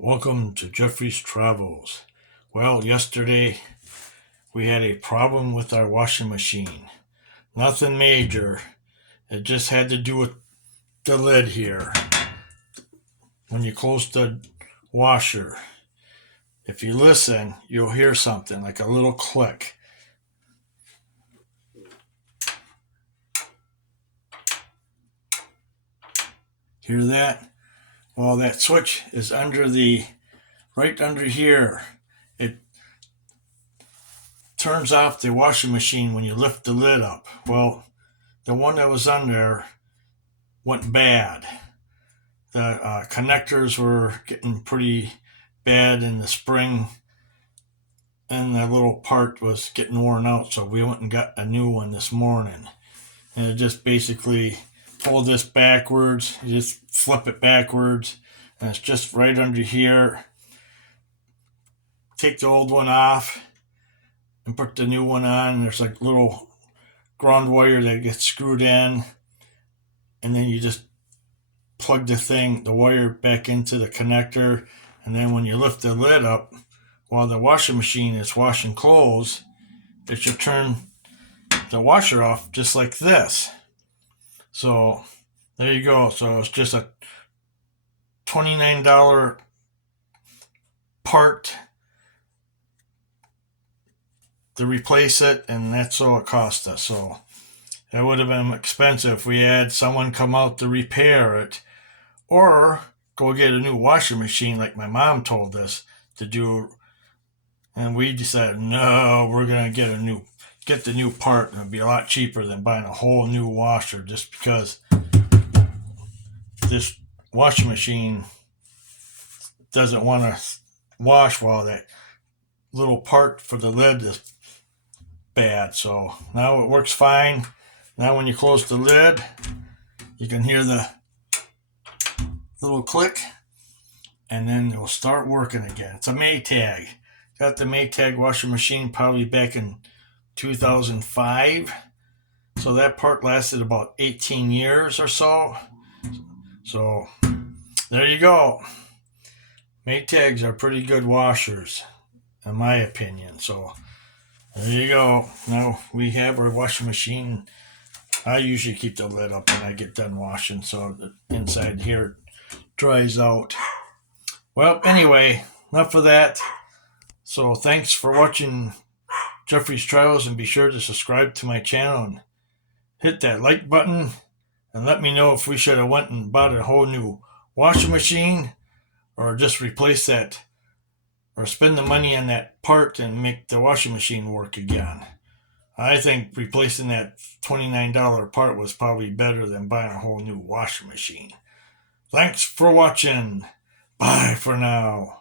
Welcome to Jeffrey's Travels. Well, yesterday we had a problem with our washing machine. Nothing major. It just had to do with the lid here. When you close the washer, if you listen, you'll hear something like a little click. Hear that? Well, that switch is right under here. It turns off the washing machine when you lift the lid up. Well, the one that was on there went bad. The connectors were getting pretty bad in the spring, and the little part was getting worn out, so we went and got a new one this morning. And it just basically pull this backwards, you just flip it backwards, and it's just right under here. Take the old one off and put the new one on. There's like a little ground wire that gets screwed in, and then you just plug the wire back into the connector, and then when you lift the lid up while the washing machine is washing clothes, it should turn the washer off just like this. So there you go. So it's just a $29 part to replace it, and that's all it cost us. So it would have been expensive if we had someone come out to repair it, or go get a new washing machine like my mom told us to do. And we decided, no, we're going to get the new part, and it'll be a lot cheaper than buying a whole new washer, just because this washing machine doesn't want to wash while that little part for the lid is bad. So now it works fine. Now when you close the lid, you can hear the little click, and then it will start working again. It's a Maytag. Got the Maytag washing machine probably back in 2005. So that part lasted about 18 years or so. So there you go. Maytags are pretty good washers, in my opinion. So there you go. Now we have our washing machine. I usually keep the lid up when I get done washing, so the inside here dries out. Well, anyway, enough of that. So thanks for watching Jeffrey's Travels, and be sure to subscribe to my channel and hit that like button, and let me know if we should have went and bought a whole new washing machine, or just replace that, or spend the money on that part and make the washing machine work again. I think replacing that $29 part was probably better than buying a whole new washing machine. Thanks for watching. Bye for now.